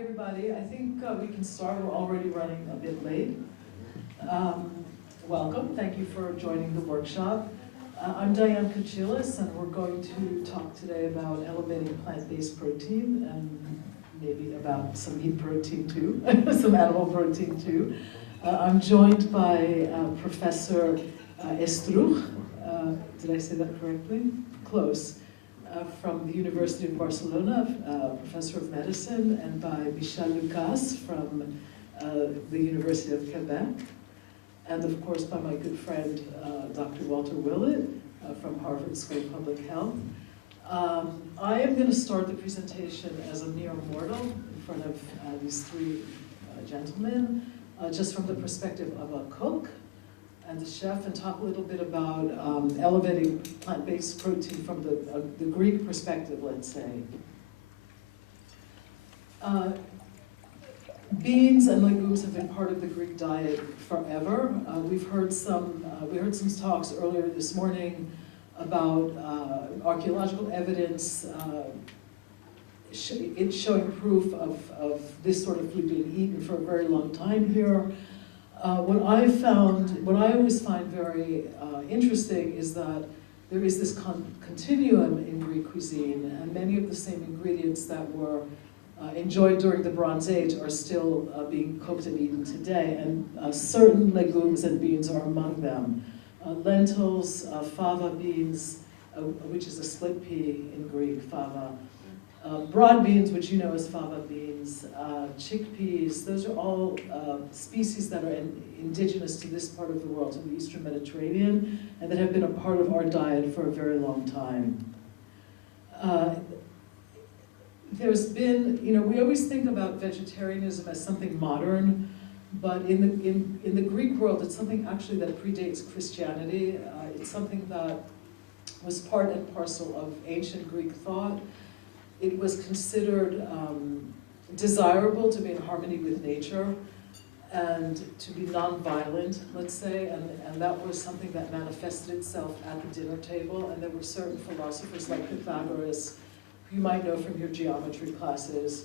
everybody. I think we can start. We're already running a bit late. Welcome. Thank you for joining the workshop. I'm Diane Kachilas, and we're going to talk today about elevating plant-based protein and maybe about some meat protein too, some animal protein too. I'm joined by Professor Estruch. Did I say that correctly? Close. From the University of Barcelona, Professor of Medicine, and by Michel Lucas from the University of Quebec, and of course by my good friend Dr. Walter Willett from Harvard School of Public Health. I am going to start the presentation as a mere mortal in front of these three gentlemen, just from the perspective of a cook and the chef, and talk a little bit about elevating plant-based protein from the Greek perspective, let's say. Beans and legumes have been part of the Greek diet forever. We heard some talks earlier this morning about archaeological evidence showing proof of this sort of food being eaten for a very long time here. What I always find very interesting is that there is this continuum in Greek cuisine, and many of the same ingredients that were enjoyed during the Bronze Age are still being cooked and eaten today, and certain legumes and beans are among them. Lentils, fava beans, which is a split pea in Greek, fava. Broad beans, which you know as fava beans, chickpeas, those are all species that are indigenous to this part of the world, to the Eastern Mediterranean, and that have been a part of our diet for a very long time. There's been, we always think about vegetarianism as something modern, but in the Greek world, it's something actually that predates Christianity. It's something that was part and parcel of ancient Greek thought. It was considered desirable to be in harmony with nature and to be non-violent, let's say, and that was something that manifested itself at the dinner table. And there were certain philosophers like Pythagoras, who you might know from your geometry classes,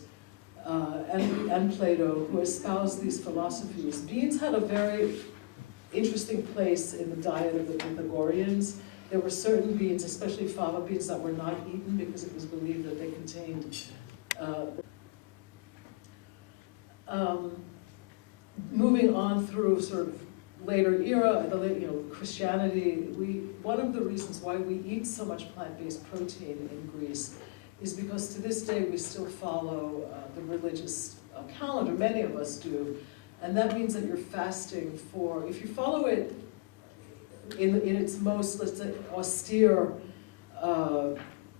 and Plato, who espoused these philosophies. Beans had a very interesting place in the diet of the Pythagoreans. There were certain beans, especially fava beans, that were not eaten because it was believed that they contained. Moving on through sort of later era, Christianity. One of the reasons why we eat so much plant-based protein in Greece is because to this day we still follow the religious calendar. Many of us do, and that means that you're fasting for. If you follow it in its most, let's say, austere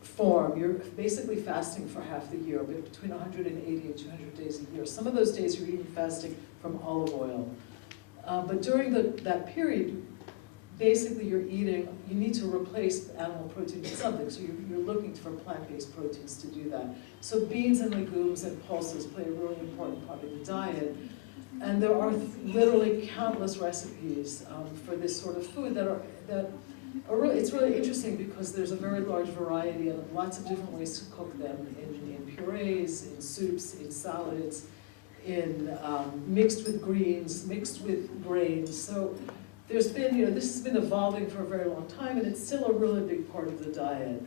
form, you're basically fasting for half the year, but between 180 and 200 days a year. Some of those days you're even fasting from olive oil. But during that period, basically you need to replace animal protein with something, so you're looking for plant-based proteins to do that. So beans and legumes and pulses play a really important part of the diet. And there are literally countless recipes for this sort of food it's really interesting because there's a very large variety and lots of different ways to cook them in purees, in soups, in salads, in mixed with greens, mixed with grains. So there's been, this has been evolving for a very long time, and it's still a really big part of the diet.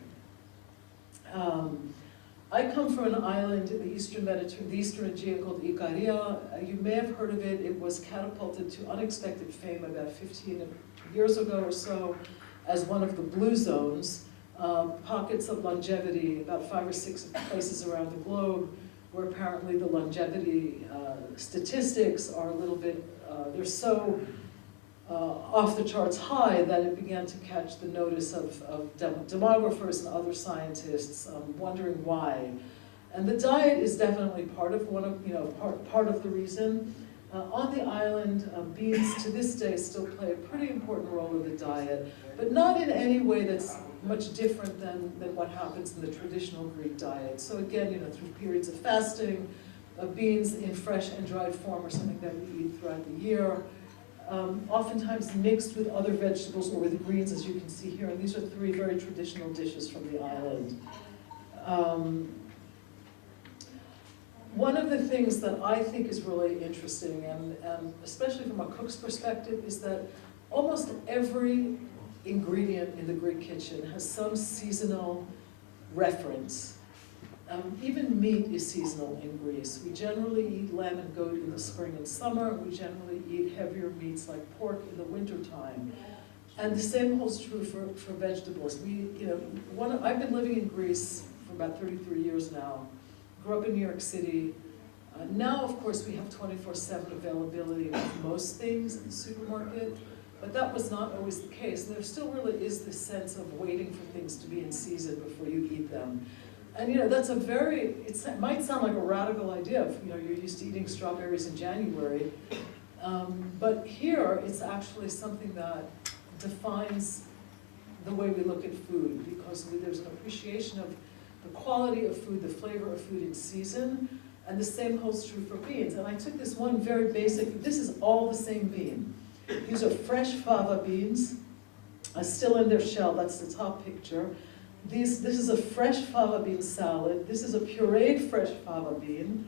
I come from an island in the Eastern Mediterranean, the Eastern Aegean called Ikaria. You may have heard of it. It was catapulted to unexpected fame about 15 years ago or so as one of the blue zones, pockets of longevity, about 5 or 6 places around the globe, where apparently the longevity statistics are a little bit, they're so off the charts high that it began to catch the notice of demographers and other scientists, wondering why. And the diet is definitely part of part of the reason. On the island, beans to this day still play a pretty important role in the diet, but not in any way that's much different than what happens in the traditional Greek diet. So again, through periods of fasting, beans in fresh and dried form are something that we eat throughout the year. Oftentimes mixed with other vegetables or with greens, as you can see here. And these are 3 very traditional dishes from the island. One of of the things that I think is really interesting, and especially from a cook's perspective, is that almost every ingredient in the Greek kitchen has some seasonal reference. Even meat is seasonal in Greece. We generally eat lamb and goat in the spring and summer. We generally eat heavier meats like pork in the wintertime. And the same holds true for vegetables. I've been living in Greece for about 33 years now. Grew up in New York City. Now, of course, we have 24/7 availability of most things in the supermarket, but that was not always the case. And there still really is this sense of waiting for things to be in season before you eat them. And that's it might sound like a radical idea if you're used to eating strawberries in January, but here it's actually something that defines the way we look at food, because there's an appreciation of the quality of food, the flavor of food in season, and the same holds true for beans. And I took this one very basic, this is all the same bean. These are fresh fava beans, still in their shell, that's the top picture. This is a fresh fava bean salad, this is a pureed fresh fava bean,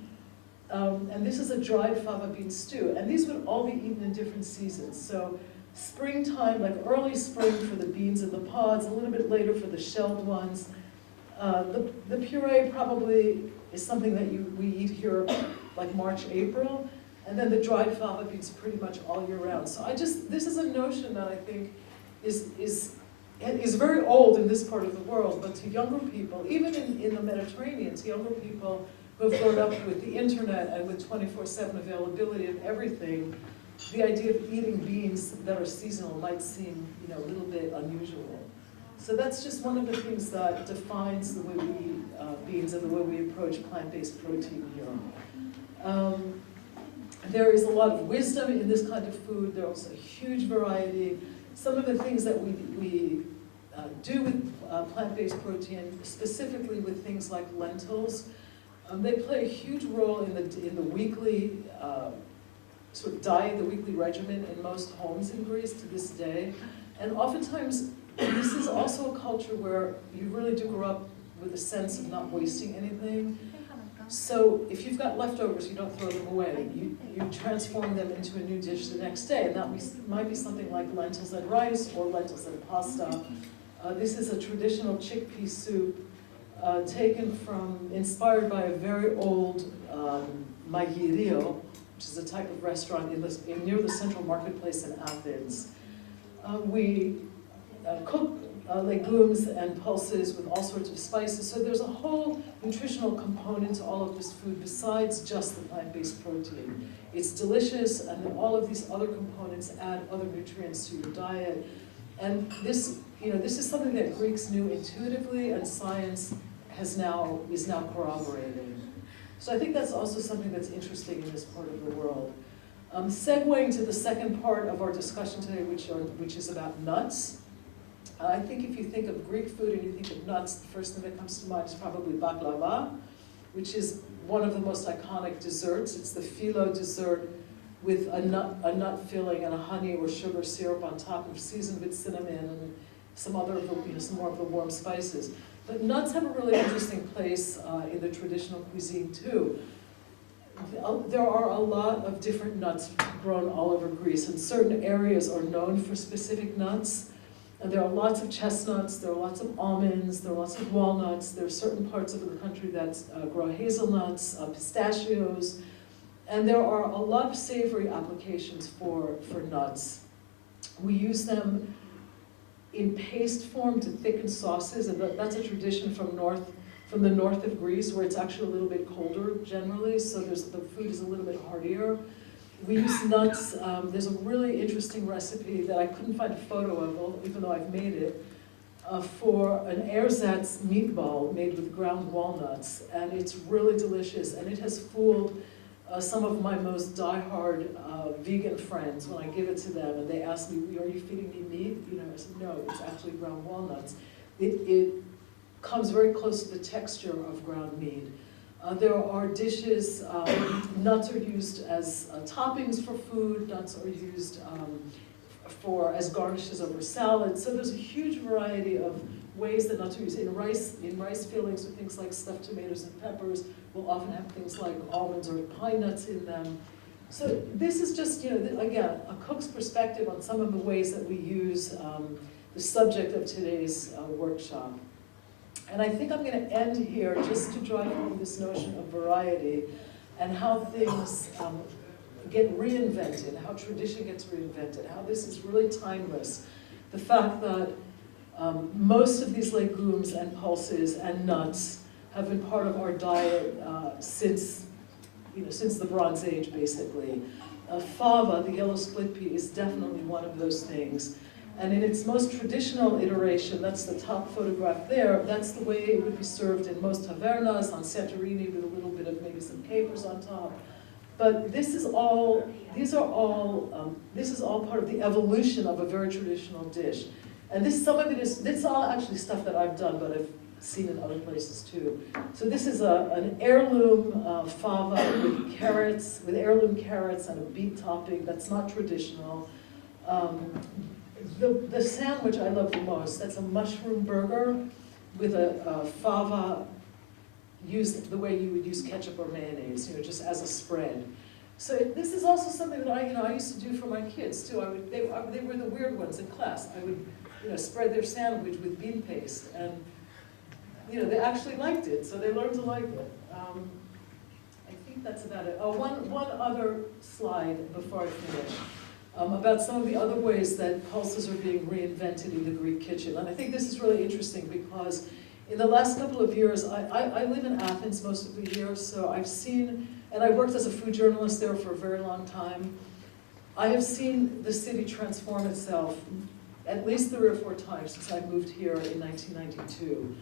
and this is a dried fava bean stew. And these would all be eaten in different seasons. So springtime, like early spring for the beans in the pods, a little bit later for the shelled ones. The puree probably is something that we eat here like March, April, and then the dried fava beans pretty much all year round. So this is a notion that I think is very old in this part of the world, but to younger people, even in the Mediterranean, to younger people who have grown up with the internet and with 24/7 availability of everything, the idea of eating beans that are seasonal might seem a little bit unusual. So that's just one of the things that defines the way we eat beans and the way we approach plant-based protein here. There is a lot of wisdom in this kind of food. There's a huge variety. Some of the things that we do with plant-based protein, specifically with things like lentils, they play a huge role in the weekly sort of diet, the weekly regimen in most homes in Greece to this day. And oftentimes, this is also a culture where you really do grow up with a sense of not wasting anything. So if you've got leftovers, you don't throw them away. You transform them into a new dish the next day. And that might be something like lentils and rice or lentils and pasta. This is a traditional chickpea soup inspired by a very old magiriou, which is a type of restaurant near the central marketplace in Athens. We cook legumes and pulses with all sorts of spices. So there's a whole nutritional component to all of this food besides just the plant-based protein. It's delicious, and then all of these other components add other nutrients to your diet. And this is something that Greeks knew intuitively, and science is now corroborating. So I think that's also something that's interesting in this part of the world. Segueing to the second part of our discussion today, which is about nuts. I think if you think of Greek food and you think of nuts, the first thing that comes to mind is probably baklava, which is one of the most iconic desserts. It's the phyllo dessert with a nut filling and a honey or sugar syrup on top, of seasoned with cinnamon and some more of the warm spices. But nuts have a really interesting place in the traditional cuisine too. There are a lot of different nuts grown all over Greece, and certain areas are known for specific nuts. And there are lots of chestnuts, there are lots of almonds, there are lots of walnuts, there are certain parts of the country that grow hazelnuts, pistachios, and there are a lot of savory applications for nuts. We use them in paste form to thicken sauces, and that's a tradition from the north of Greece, where it's actually a little bit colder generally, so the food is a little bit heartier. We use nuts. There's a really interesting recipe that I couldn't find a photo of, even though I've made it, for an ersatz meatball made with ground walnuts, and it's really delicious, and it has fooled some of my most diehard vegan friends when I give it to them, and they ask me, "Are you feeding me meat?" I said, "No, it's actually ground walnuts." It comes very close to the texture of ground meat. There are dishes, nuts are used as toppings for food, nuts are used as garnishes over salads. So there's a huge variety of ways that not to use in rice fillings with things like stuffed tomatoes and peppers. We'll often have things like almonds or pine nuts in them. So this is just, again, a cook's perspective on some of the ways that we use the subject of today's workshop. And I think I'm going to end here just to drive home this notion of variety and how things get reinvented, how tradition gets reinvented, how this is really timeless. The fact that most of these legumes and pulses and nuts have been part of our diet since the Bronze Age, basically. Fava, the yellow split pea, is definitely one of those things. And in its most traditional iteration, that's the top photograph there, that's the way it would be served in most tavernas, on Santorini, with a little bit of maybe some capers on top. But this is all part of the evolution of a very traditional dish. And some of it is all actually stuff that I've done, but I've seen in other places too. So this is an heirloom fava with heirloom carrots and a beet topping. That's not traditional. The sandwich I love the most, that's a mushroom burger with a fava used the way you would use ketchup or mayonnaise, just as a spread. So this is also something that I used to do for my kids too. They were the weird ones in class. I would spread their sandwich with bean paste, and they actually liked it, so they learned to like it. I think that's about it. Oh, one other slide before I finish. About some of the other ways that pulses are being reinvented in the Greek kitchen. And I think this is really interesting because in the last couple of years, I live in Athens most of the year, so I've seen, and I worked as a food journalist there for a very long time. I have seen the city transform itself at least 3 or 4 times since I moved here in 1992.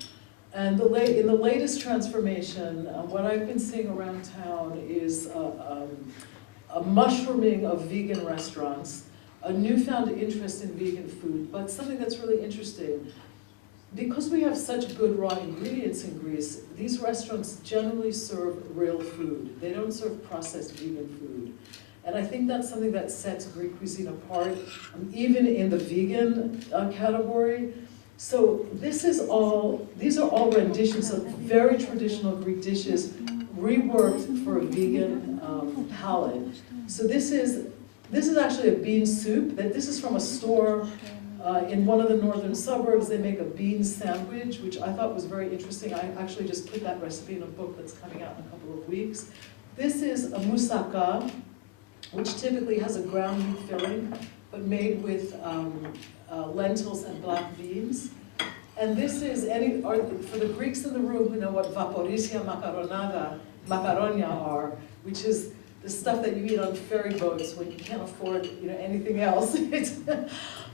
And in the latest transformation, what I've been seeing around town is a mushrooming of vegan restaurants, a newfound interest in vegan food, but something that's really interesting. Because we have such good raw ingredients in Greece, these restaurants generally serve real food. They don't serve processed vegan food. And I think that's something that sets Greek cuisine apart, even in the vegan category. So these are all renditions of very traditional Greek dishes reworked for a vegan palate. So this is actually a bean soup. This is from a store in one of the northern suburbs. They make a bean sandwich, which I thought was very interesting. I actually just put that recipe in a book that's coming out in a couple of weeks. This is a moussaka, which typically has a ground meat filling, but made with lentils and black beans. And this is, for the Greeks in the room who know what vaporizia macaronia are, which is the stuff that you eat on ferry boats when you can't afford anything else. It's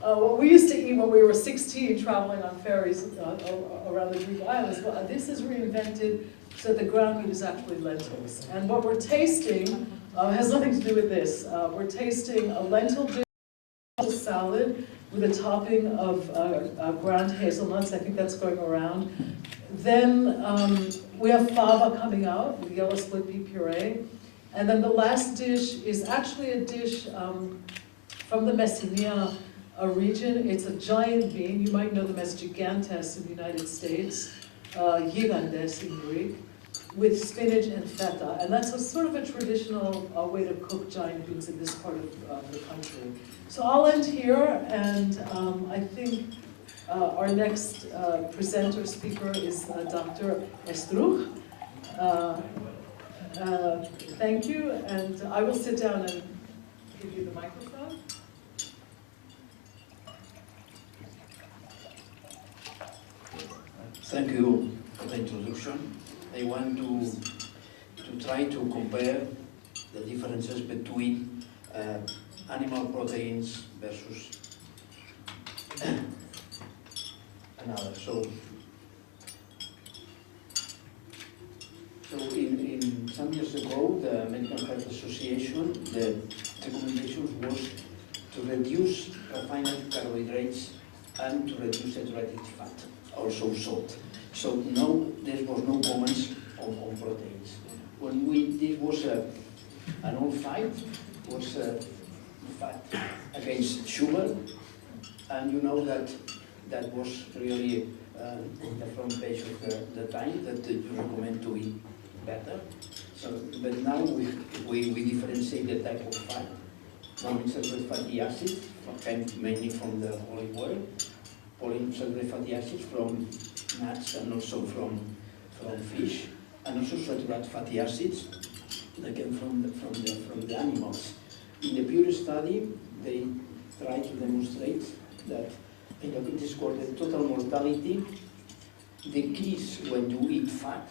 what we used to eat when we were 16 traveling on ferries around the Greek islands. Well, this is reinvented so the ground meat is actually lentils. And what we're tasting has nothing to do with this. We're tasting a lentil dish salad with a topping of ground hazelnuts. I think that's going around. Then we have fava coming out with yellow split pea puree. And then the last dish is actually a dish from the Messina region. It's a giant bean. You might know them as Gigantes in the United States, Gigantes in Greek, with spinach and feta. And that's sort of a traditional way to cook giant beans in this part of the country. So I'll end here, and I think our next presenter speaker is Dr. Estruch. Thank you, and I will sit down and give you the microphone. Thank you for the introduction. I want to try to compare the differences between animal proteins versus another. So in some years ago, the American Heart Association, the recommendation was to reduce refined carbohydrates and to reduce saturated fat, also salt. So no, there was no comments on proteins. This was an old fight, was against sugar, and you know that was really in the front page of the time that you recommend to eat better. So, but now we differentiate the type of fat. Monounsaturated fatty acids, mainly from the olive oil, polyunsaturated fatty acids from nuts and also from fish, and also saturated fatty acids that came from the animals. In the pure study, they try to demonstrate that diabetes called the total mortality decrease when you eat fat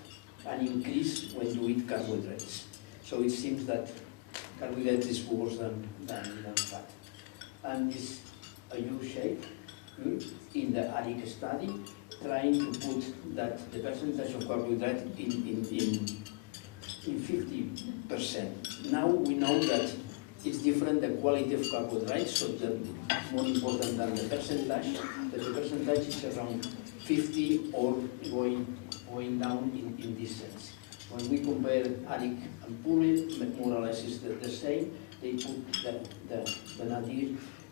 and increase when you eat carbohydrates. So it seems that carbohydrates is worse than fat. And this a U-shape in the ARIC study, trying to put that the percentage of carbohydrate in 50%. Now we know that it's different, the quality of carbohydrates, so the more important than the percentage, but the percentage is around 50 or going down in this sense. When we compare ARIC and PURE, more or less is the same. They put the nadir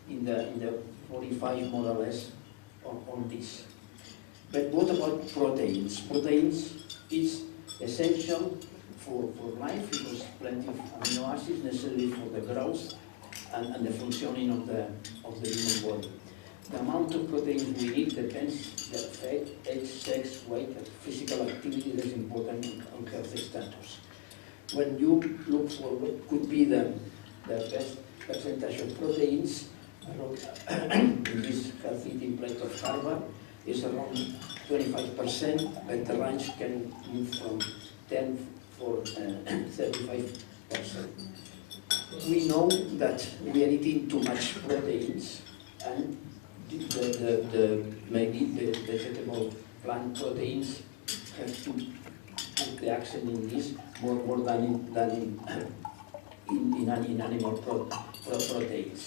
in the 45 more or less on this. But what about proteins? Proteins is essential for life because plenty of amino acids necessary for the growth and the functioning of the human body. The amount of proteins we need depends the effect, age, sex, weight, and physical activity that is important on health status. When you look for what could be the best percentage of proteins, in this health eating plate of Harvard is around 25%, but the range can move from 10 for 35%. We know that we are eating too much proteins, and maybe the vegetable plant proteins have to put the accent in this more than in animal proteins.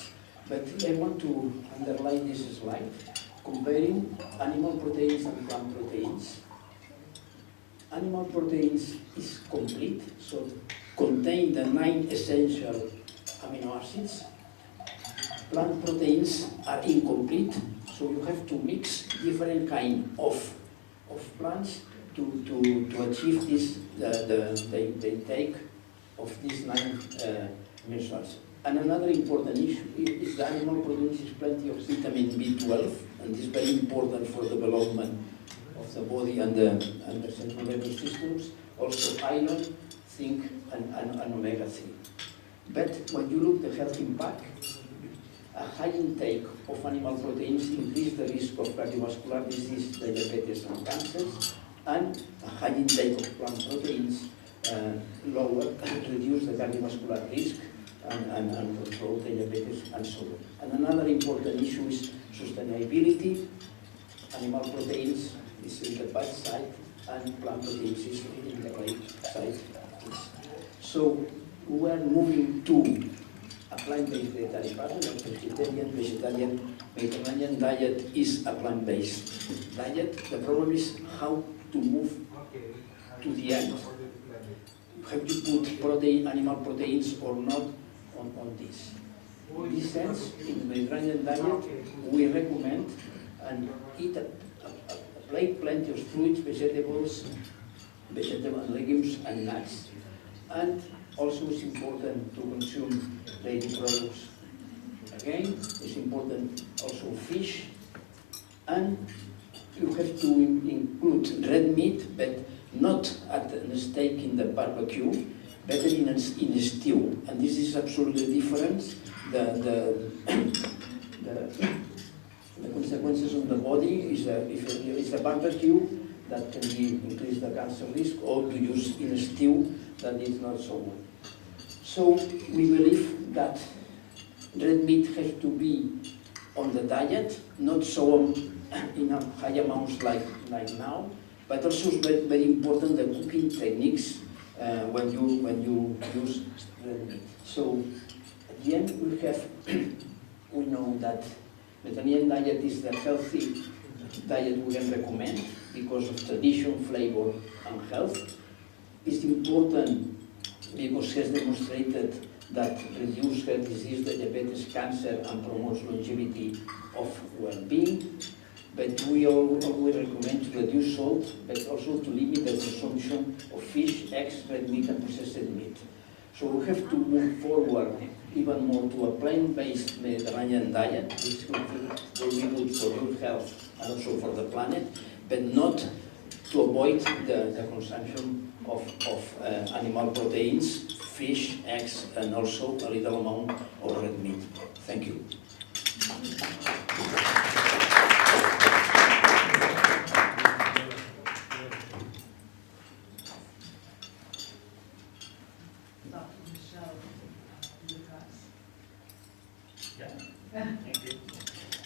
But I want to underline this slide, comparing animal proteins and plant proteins. Animal proteins is complete, so contain the 9 essential amino acids. Plant proteins are incomplete, so you have to mix different kind of plants to achieve this the intake of these 9 amino acids. And another important issue is the animal produces plenty of vitamin B12, and this is very important for development of the body and the central nervous systems. Also iron, zinc, and omega-3. But when you look at the health impact, a high intake of animal proteins increase the risk of cardiovascular disease, diabetes, and cancers, and a high intake of plant proteins reduce the cardiovascular risk and control diabetes and so on. And another important issue is sustainability. Animal proteins is in the bad side and plant proteins is in the right side. So we are moving to a plant-based dietary pattern, a vegetarian, Mediterranean diet is a plant-based diet. The problem is how to move to the end. Have you put animal proteins or not on this? In this sense, in the Mediterranean diet, we recommend and eat a plate plenty of fruits, vegetables and legumes and nuts. And also it's important to consume dairy products. Again, it's important also fish. And you have to include red meat, but not at a steak in the barbecue, better in a stew. And this is absolutely different. The consequences on the body is if it's a barbecue, that can increase the cancer risk, or to use in a stew, that is not so good. So we believe that red meat has to be on the diet, not so in a high amounts like now, but also it's very, very important the cooking techniques when you use red meat. So at the end we know that Mediterranean diet is the healthy diet we can recommend because of tradition, flavor, and health. It's important because it has demonstrated that reduces heart disease, diabetes, cancer, and promotes longevity of well-being. but we always recommend to reduce salt, but also to limit the consumption of fish, eggs, red meat, and processed meat. So we have to move forward even more to a plant-based Mediterranean diet, which will be good for your health and also for the planet, but not to avoid the consumption of animal proteins, fish, eggs, and also a little amount of red meat. Thank you.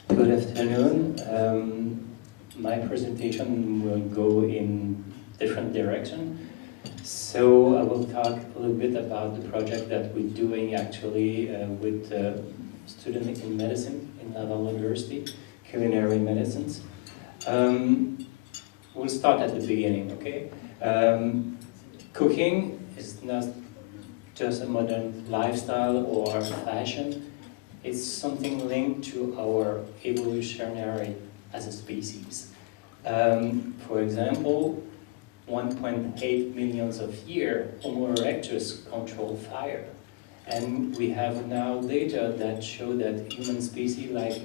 Good afternoon. My presentation will go in different direction. So I will talk a little bit about the project that we're doing actually with students in medicine in Laval University, culinary medicines. We'll start at the beginning, okay? Cooking is not just a modern lifestyle or fashion. It's something linked to our evolutionary as a species. For example, 1.8 million of years, Homo erectus controlled fire. And we have now data that show that human species like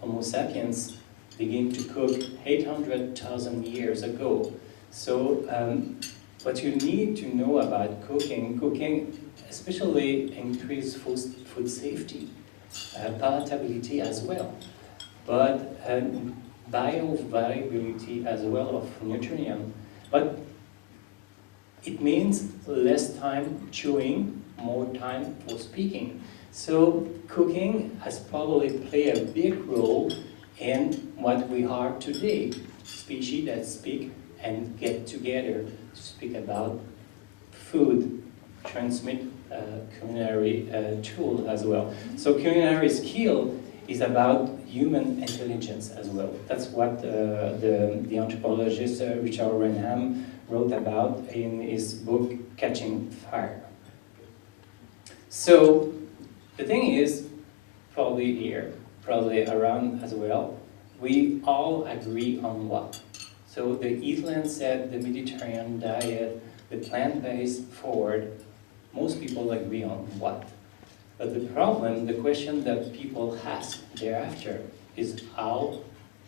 Homo sapiens begin to cook 800,000 years ago. So what you need to know about cooking especially increase food safety, palatability as well, but bioavailability as well of nutrient. But it means less time chewing, more time for speaking. So cooking has probably played a big role in what we are today, species that speak and get together to speak about food, transmit culinary tool as well. So culinary skill is about human intelligence as well. That's what the anthropologist Richard Wrenham wrote about in his book Catching Fire. So the thing is, probably here, probably around as well, we all agree on what? So the Eatland said the Mediterranean diet, the plant-based forward, most people agree on what. But the problem, the question that people ask thereafter is how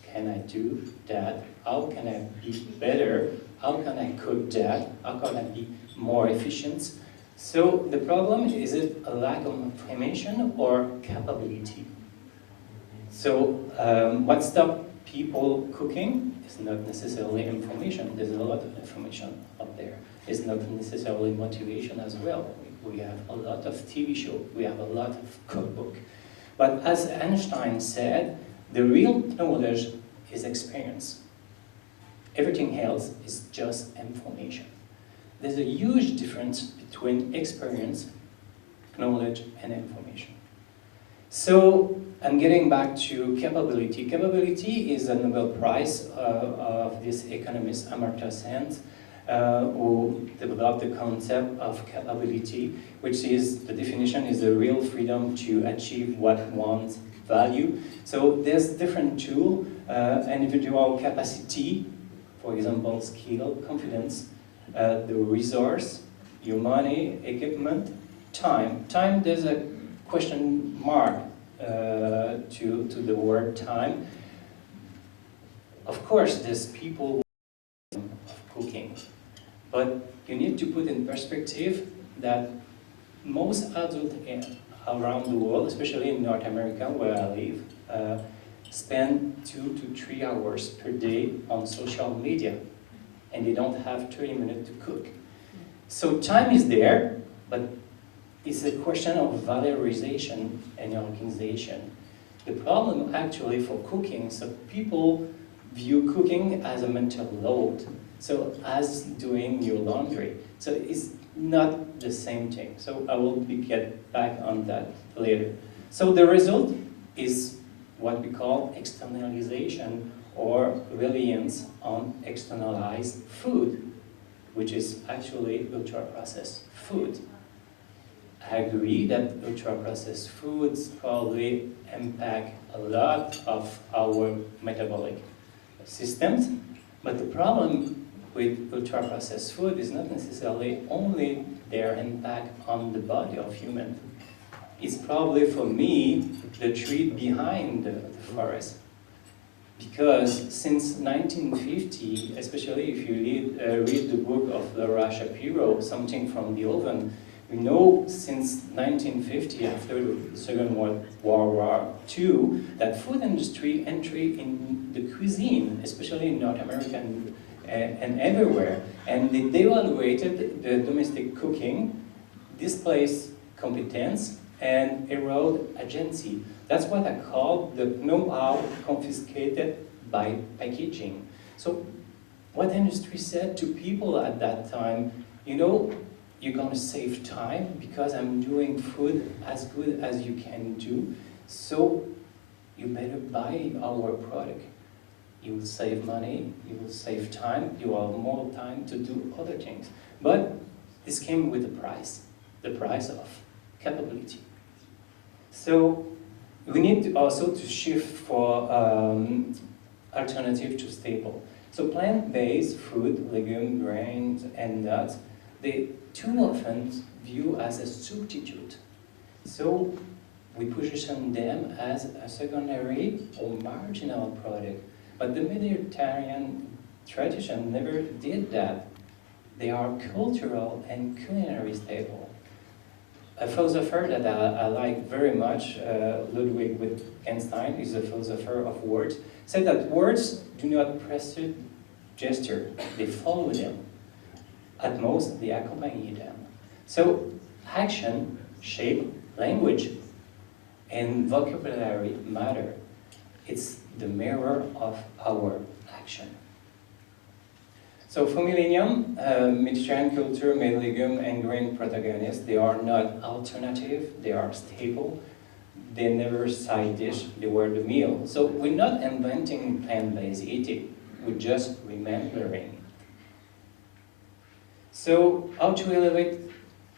can I do that? How can I be better? How can I cook that? How can I be more efficient? So the problem, is it a lack of information or capability? So what stops people cooking is not necessarily information. There's a lot of information out there. It's not necessarily motivation as well. We have a lot of TV shows, we have a lot of cookbook. But as Einstein said, the real knowledge is experience. Everything else is just information. There's a huge difference between experience, knowledge, and information. So I'm getting back to capability. Capability is a Nobel Prize of this economist Amartya Sen, who developed the concept of capability, which is, the definition is the real freedom to achieve what one's value. So there's different tools, individual capacity, for example, skill, confidence, the resource, your money, equipment, time. Time, there's a question mark to the word time. Of course, there's people of cooking. But you need to put in perspective that most adults around the world, especially in North America where I live, spend 2 to 3 hours per day on social media, and they don't have 30 minutes to cook. So time is there, but it's a question of valorization and organization. The problem actually for cooking, so people view cooking as a mental load. So as doing your laundry. So it's not the same thing. So I will get back on that later. So the result is what we call externalization or reliance on externalized food, which is actually ultra-processed food. agree that ultra-processed foods probably impact a lot of our metabolic systems, but the problem with ultra-processed food is not necessarily only their impact on the body of human. It's probably, for me, the tree behind the forest. Because since 1950, especially if you read the book of Laura Shapiro, Something from the Oven, we know since 1950, after the Second World War II, that food industry entry in the cuisine, especially in North America and everywhere, and they devaluated the domestic cooking, displaced competence, and erode agency. That's what I call the know-how confiscated by packaging. So what industry said to people at that time, you know, you're gonna save time because I'm doing food as good as you can do, so you better buy our product. You will save money, you will save time, you will have more time to do other things. But this came with a price, the price of capability. So we need to also to shift for alternative to staple. So plant-based food, legumes, grains, and nuts, they too often view as a substitute. So we position them as a secondary or marginal product. But the Mediterranean tradition never did that. They are cultural and culinary staple. A philosopher that I like very much, Ludwig Wittgenstein, is a philosopher of words, said that words do not precede gesture, they follow them. At most, they accompany them. So action, shape, language, and vocabulary matter. It's the mirror of our action. So for millennium, Mediterranean culture made legume and grain protagonists. They are not alternative, they are staple. They never side dish, they were the meal. So we're not inventing plant-based eating, we're just remembering. So how to elevate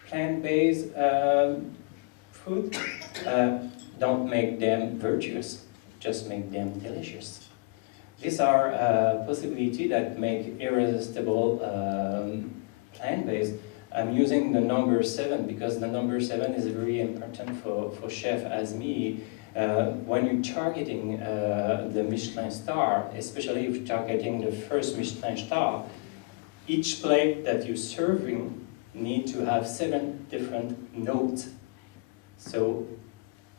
plant-based food? Don't make them virtuous, just make them delicious. These are possibilities that make irresistible plant-based. I'm using the number 7 because the number 7 is very important for chef as me. When you're targeting the Michelin star, especially if you're targeting the first Michelin star, each plate that you're serving need to have 7 different notes. So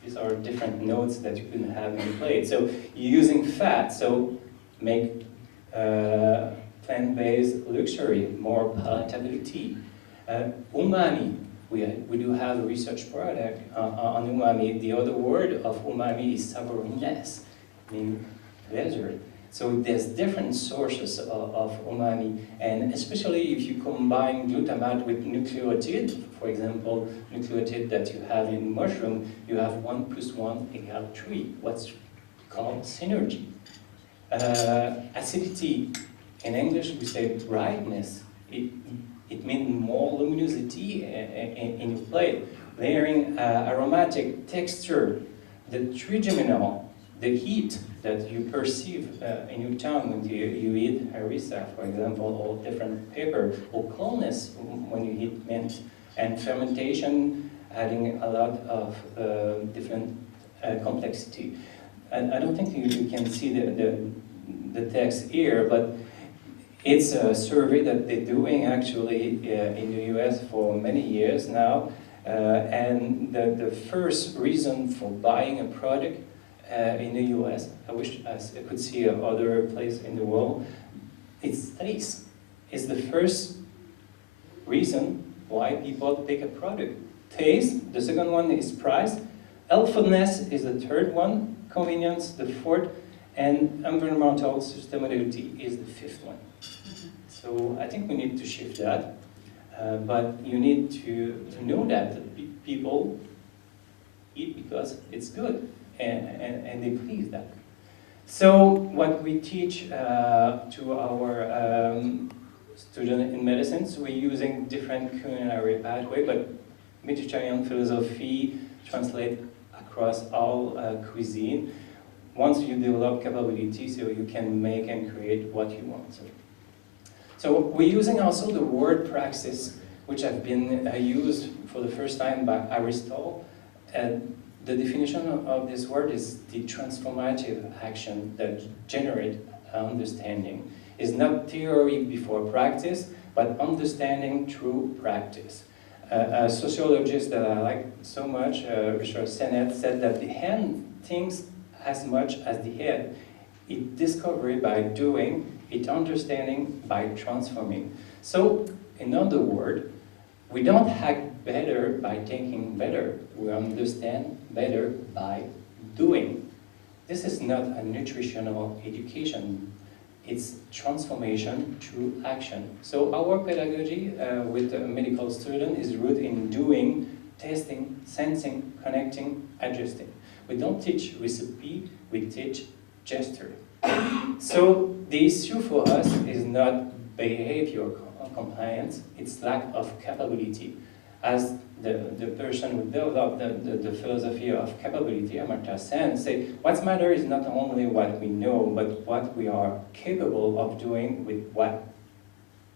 these are different notes that you can have in the plate. So you're using fat, so make plant-based luxury, more palatability. Umami, we do have a research project on umami. The other word of umami is savouriness, meaning pleasure. So there's different sources of umami, and especially if you combine glutamate with nucleotide, for example, nucleotide that you have in mushroom, you have 1 + 1 = 3, what's called synergy. Acidity, in English we say brightness. It means more luminosity in your plate. Layering aromatic texture, the trigeminal, the heat that you perceive in your tongue when you eat harissa, for example, or different pepper, or coldness when you eat mint, and fermentation adding a lot of different complexity. And I don't think you can see the text here, but it's a survey that they're doing actually in the US for many years now. And the first reason for buying a product in the US, I wish I could see other place in the world, it's taste. It's the first reason why people pick a product. Taste, the second one is price, helpfulness is the third one, convenience the fourth, and environmental sustainability is the fifth one. So I think we need to shift that, but you need to know that people eat because it's good, and they please that. So what we teach to our students in medicine, so we're using different culinary pathway, but Mediterranean philosophy translate across all cuisine. Once you develop capability, so you can make and create what you want. So we're using also the word praxis, which have been used for the first time by Aristotle. The definition of this word is the transformative action that generates understanding. It's not theory before practice, but understanding through practice. A sociologist that I like so much, Richard Sennett, said that the hand thinks as much as the head. It discovery by doing, it understanding by transforming. So, in other words, we don't act better by thinking better. We understand better by doing. This is not a nutritional education. It's transformation through action. So our pedagogy with a medical student is rooted in doing, testing, sensing, connecting, adjusting. We don't teach recipe, we teach gesture. So the issue for us is not behavior compliance, it's lack of capability. As the person who developed the philosophy of capability, Amartya Sen, say, what matters is not only what we know, but what we are capable of doing with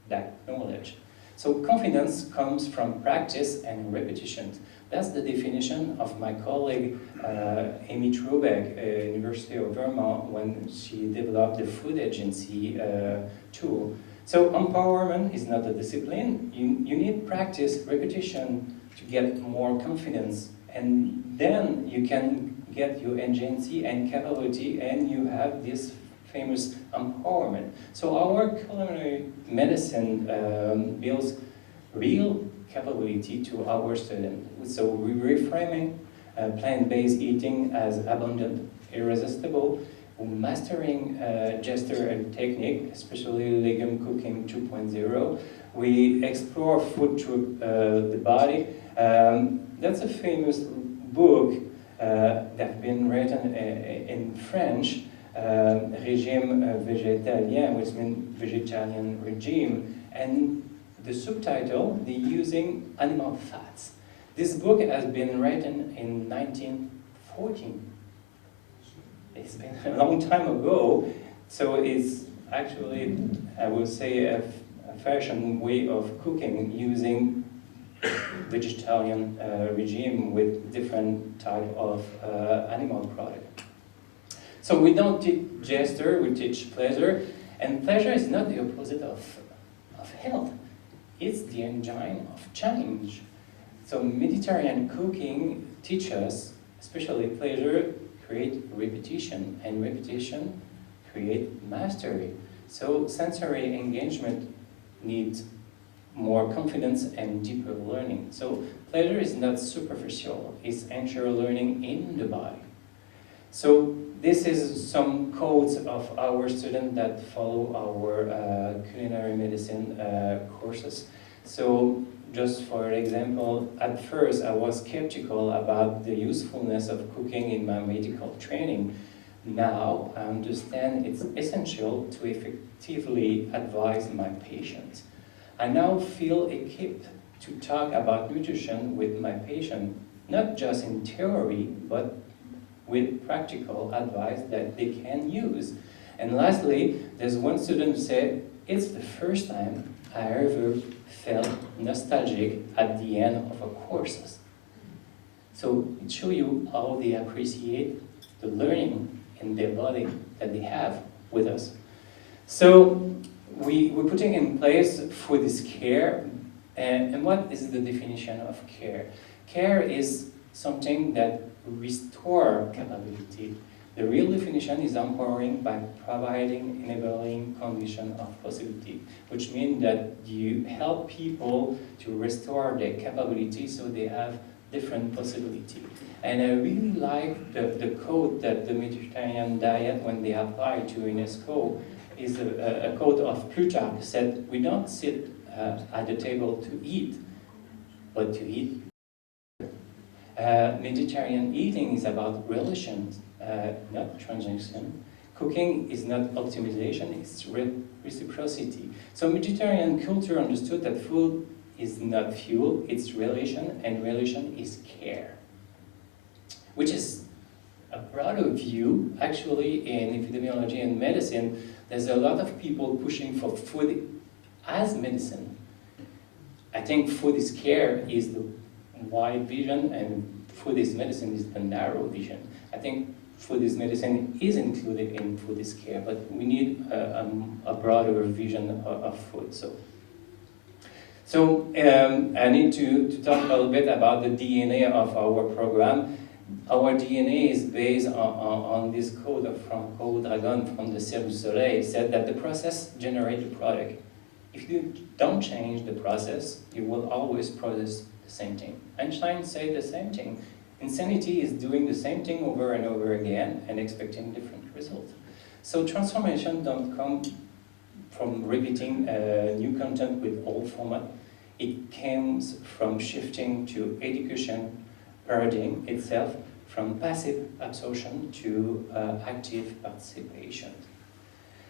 that knowledge. So confidence comes from practice and repetition. That's the definition of my colleague Amy Trubeck, University of Vermont, when she developed the food agency tool. So empowerment is not a discipline. You need practice, repetition to get more confidence, and then you can get your agency and capability, and you have this famous empowerment. So our culinary medicine builds real capability to our students. So we're reframing plant-based eating as abundant, irresistible, mastering gesture and technique, especially legume cooking 2.0. We explore food through the body. That's a famous book that's been written in French, Régime Végétalien, which means vegetarian regime, and the subtitle, they're using animal fats. This book has been written in 1914. It's been a long time ago, so it's actually, I would say, a fashion way of cooking using vegetarian regime with different type of animal product. So we don't teach gesture, we teach pleasure, and pleasure is not the opposite of health. It's the engine of change. So Mediterranean cooking teaches us, especially pleasure, create repetition, and repetition create mastery. So sensory engagement needs more confidence and deeper learning. So pleasure is not superficial, it's ensure learning in the body. So this is some quotes of our students that follow our culinary medicine courses. So just for example, at first I was skeptical about the usefulness of cooking in my medical training. Now I understand it's essential to effectively advise my patients. I now feel equipped to talk about nutrition with my patient, not just in theory, but with practical advice that they can use. And lastly, there's one student who said, it's the first time I ever felt nostalgic at the end of a course. So it shows you how they appreciate the learning in their body that they have with us. So we're putting in place food is care, and what is the definition of care? Care is something that restores capability. The real definition is empowering by providing enabling condition of possibility, which means that you help people to restore their capability so they have different possibility. And I really like the quote that the Mediterranean diet, when they apply to UNESCO, is a quote of Plutarch, said, we don't sit at the table to eat, but to eat. Mediterranean eating is about relations, not transaction. Cooking is not optimization, it's reciprocity. So Mediterranean culture understood that food is not fuel, it's relation, and relation is care. Which is a broader view. Actually, in epidemiology and medicine, there's a lot of people pushing for food as medicine. I think food is care is the wide vision, and food is medicine is the narrow vision. I think food is medicine is included in food is care, but we need a broader vision of food. So I need to talk a little bit about the DNA of our program. Our DNA is based on this code from Code Dragon from the Cirque du Soleil. It said that the process generates the product. If you don't change the process, you will always produce the same thing. Einstein said the same thing. Insanity is doing the same thing over and over again and expecting different results. So transformation don't come from repeating new content with old format. It comes from shifting to education paradigm itself, from passive absorption to active participation.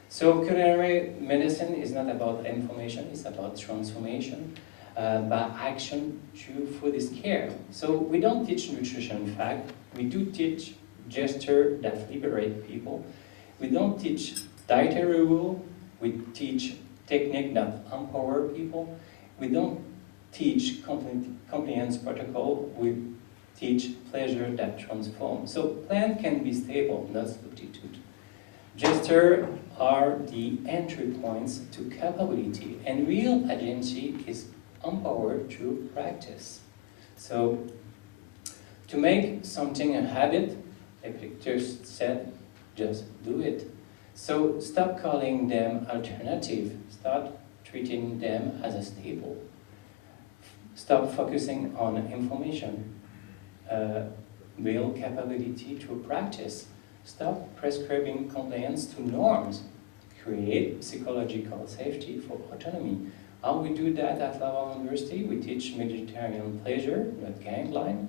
So culinary medicine is not about information, it's about transformation. By action to food is care. So we don't teach nutrition in fact, we do teach gesture that liberate people. We don't teach dietary rule, we teach technique that empower people. We don't teach compliance protocol, we teach pleasure that transforms. So plan can be stable, not substitute. Gesture are the entry points to capability, and real agency is empowered through practice. So, to make something a habit, Epictetus said, just do it. So stop calling them alternative, start treating them as a staple. Stop focusing on information, real capability through practice. Stop prescribing compliance to norms. Create psychological safety for autonomy. How we do that at Laval University? We teach Mediterranean pleasure, not gangline.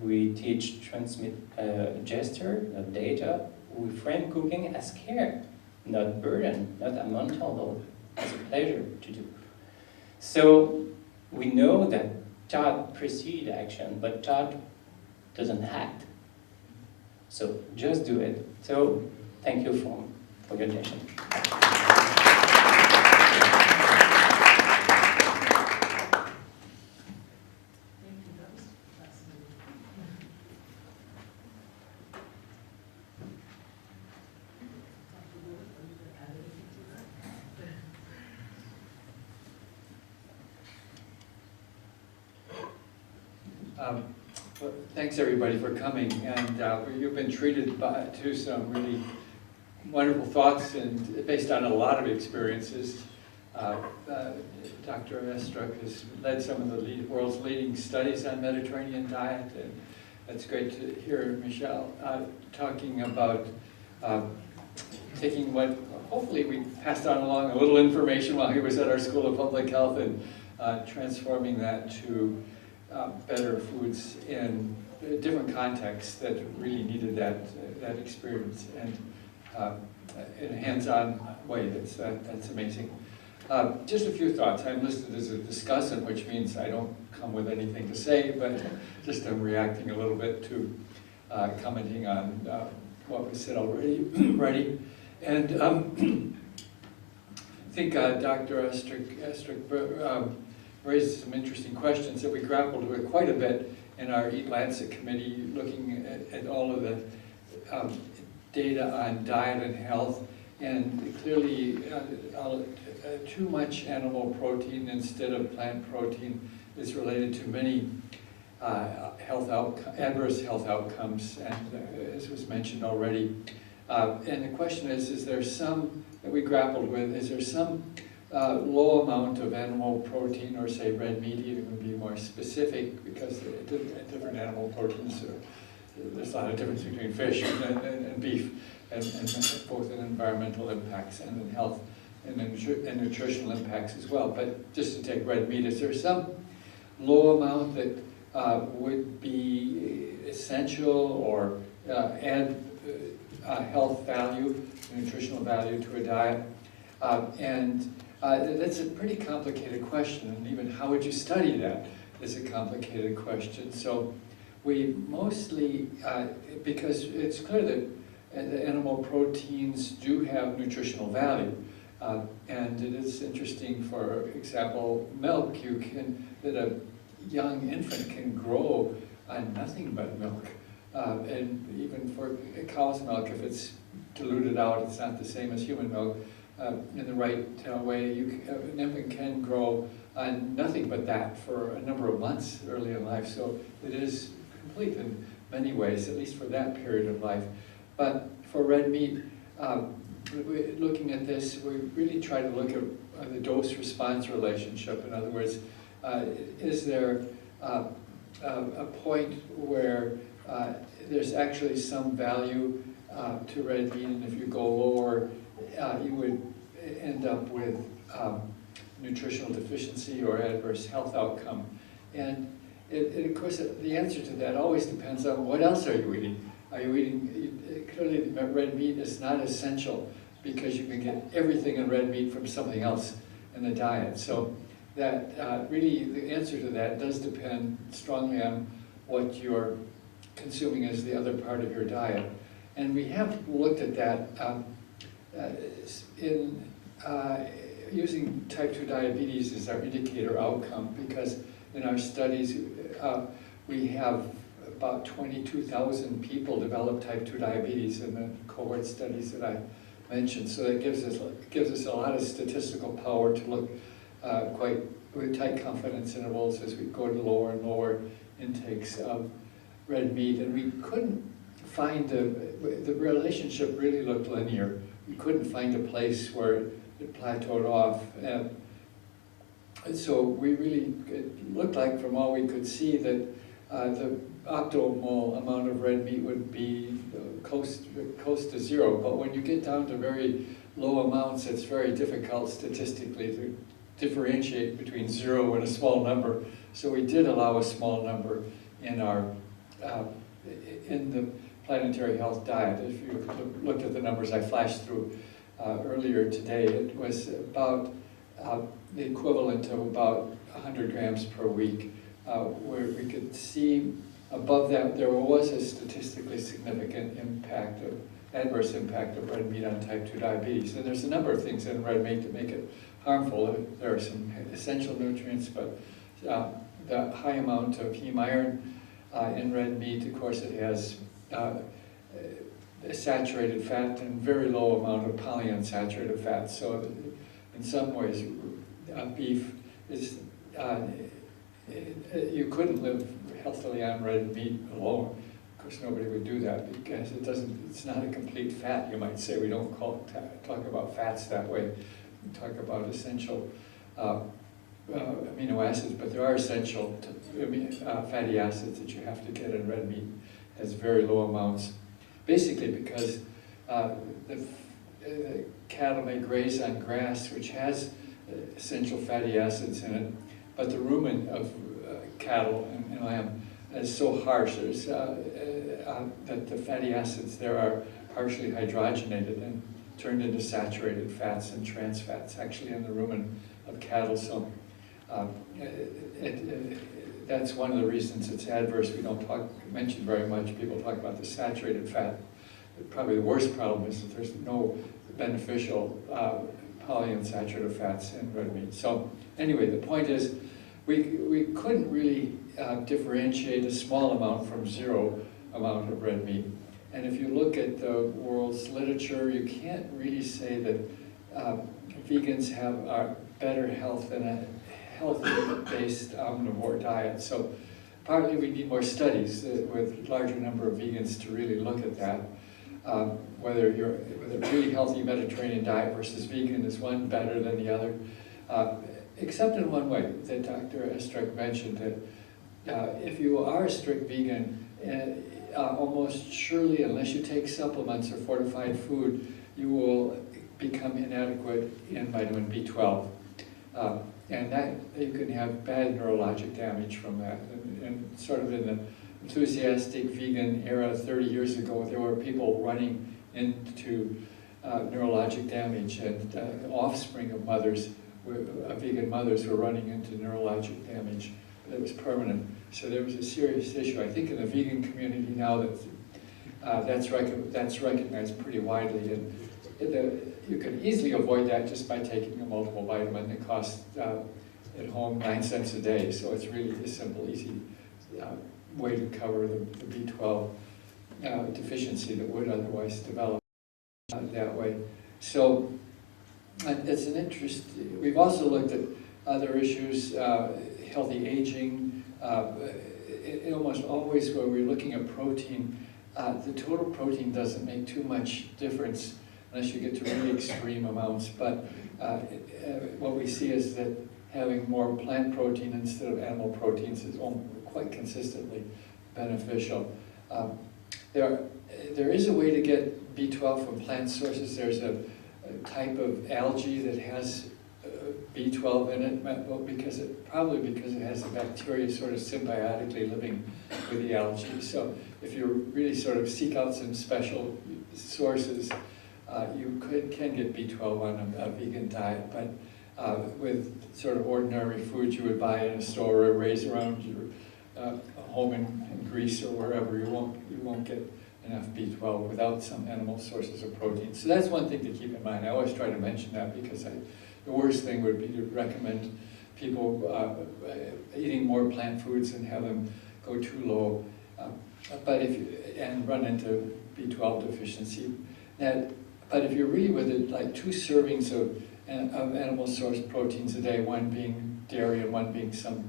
We teach transmit gesture, not data. We frame cooking as care, not burden, not a mental load, as a pleasure to do. So we know that thought precedes action, but thought doesn't act. So just do it. So thank you for your attention. Well, thanks everybody for coming, and you've been treated to some really wonderful thoughts and based on a lot of experiences. Dr. Estruck has led some of the world's leading studies on Mediterranean diet, and it's great to hear Michel talking about taking what hopefully we passed on along a little information while he was at our School of Public Health and transforming that to better foods in different contexts that really needed that experience, and in a hands-on way. That's amazing. Just a few thoughts. I'm listed as a discussant, which means I don't come with anything to say, but just I'm reacting a little bit to commenting on what was said already. And I think Dr. Estruck raised some interesting questions that we grappled with quite a bit in our Eat Lancet committee, looking at all of the data on diet and health, and clearly too much animal protein instead of plant protein is related to many adverse health outcomes, and as was mentioned already. And the question is there some, that we grappled with, is there some low amount of animal protein, or say red meat even would be more specific, because different animal proteins, there's a lot of difference between fish and beef, and both in environmental impacts and in health and nutritional impacts as well. But just to take red meat, is there some low amount that would be essential or add health value, nutritional value to a diet? And That's a pretty complicated question, and even how would you study that is a complicated question. So we mostly, because it's clear that the animal proteins do have nutritional value, and it is interesting, for example, milk, that a young infant can grow on nothing but milk. And even for cow's milk, if it's diluted out, it's not the same as human milk. In the right way, an infant can grow on nothing but that for a number of months early in life. So it is complete in many ways, at least for that period of life. But for red meat, looking at this, we really try to look at the dose-response relationship. In other words, is there a point where there's actually some value to red meat, and if you go lower, you would end up with nutritional deficiency or adverse health outcome. And of course, the answer to that always depends on what else are you eating. Are you eating, clearly red meat is not essential because you can get everything in red meat from something else in the diet. So that really, the answer to that does depend strongly on what you're consuming as the other part of your diet. And we have looked at that in using type 2 diabetes as our indicator outcome, because in our studies we have about 22,000 people develop type 2 diabetes in the cohort studies that I mentioned. So that gives us a lot of statistical power to look quite with tight confidence intervals as we go to lower and lower intakes of red meat. And we couldn't find the relationship really looked linear. We couldn't find a place where it plateaued off. And so we really, it looked like from all we could see that the optimal amount of red meat would be close to zero. But when you get down to very low amounts, it's very difficult statistically to differentiate between 0 and a small number. So we did allow a small number in our in the planetary health diet. If you looked at the numbers I flashed through earlier today, it was about the equivalent of about 100 grams per week, where we could see above that there was a statistically significant impact of adverse impact of red meat on type 2 diabetes. And there's a number of things in red meat that make it harmful. There are some essential nutrients, but the high amount of heme iron in red meat, of course, it has saturated fat and very low amount of polyunsaturated fat. So in some ways, beef is, you couldn't live healthily on red meat alone. Of course, nobody would do that because it's not a complete fat, you might say. We don't talk about fats that way. We talk about essential amino acids, but there are essential fatty acids that you have to get in red meat. It has very low amounts, basically because the cattle may graze on grass, which has essential fatty acids in it, but the rumen of cattle and lamb is so harsh that the fatty acids there are partially hydrogenated and turned into saturated fats and trans fats, actually in the rumen of cattle. So that's one of the reasons it's adverse. We don't mention very much. People talk about the saturated fat. Probably the worst problem is that there's no beneficial polyunsaturated fats in red meat. So anyway, the point is we couldn't really differentiate a small amount from 0 amount of red meat. And if you look at the world's literature, you can't really say that vegans have better health than a health-based omnivore diet. So partly we need more studies with larger number of vegans to really look at that. Whether a really healthy Mediterranean diet versus vegan is one better than the other, except in one way that Dr. Estrick mentioned, that if you are a strict vegan, almost surely, unless you take supplements or fortified food, you will become inadequate in vitamin B12. And that you can have bad neurologic damage from that. And sort of in the enthusiastic vegan era 30 years ago, there were people running into neurologic damage, and the offspring of mothers vegan mothers were running into neurologic damage that was permanent. So there was a serious issue. I think in the vegan community now that's recognized pretty widely, and you can easily avoid that just by taking a multiple vitamin that costs at home 9 cents a day. So it's really a simple, easy way to cover the B12 deficiency that would otherwise develop that way. So it's an interest. We've also looked at other issues, healthy aging. Almost always where we're looking at protein, the total protein doesn't make too much difference unless you get to really extreme amounts. But what we see is that having more plant protein instead of animal proteins is quite consistently beneficial. There is a way to get B12 from plant sources. There's a type of algae that has B12 in it, probably because it has a bacteria sort of symbiotically living with the algae. So if you really sort of seek out some special sources, you can get B12 on a vegan diet, but with sort of ordinary foods you would buy in a store or raise around your home in Greece or wherever, you won't get enough B12 without some animal sources of protein. So that's one thing to keep in mind. I always try to mention that because the worst thing would be to recommend people eating more plant foods and have them go too low, and run into B12 deficiency. But if you're really with it, like 2 servings of animal source proteins a day, one being dairy and one being some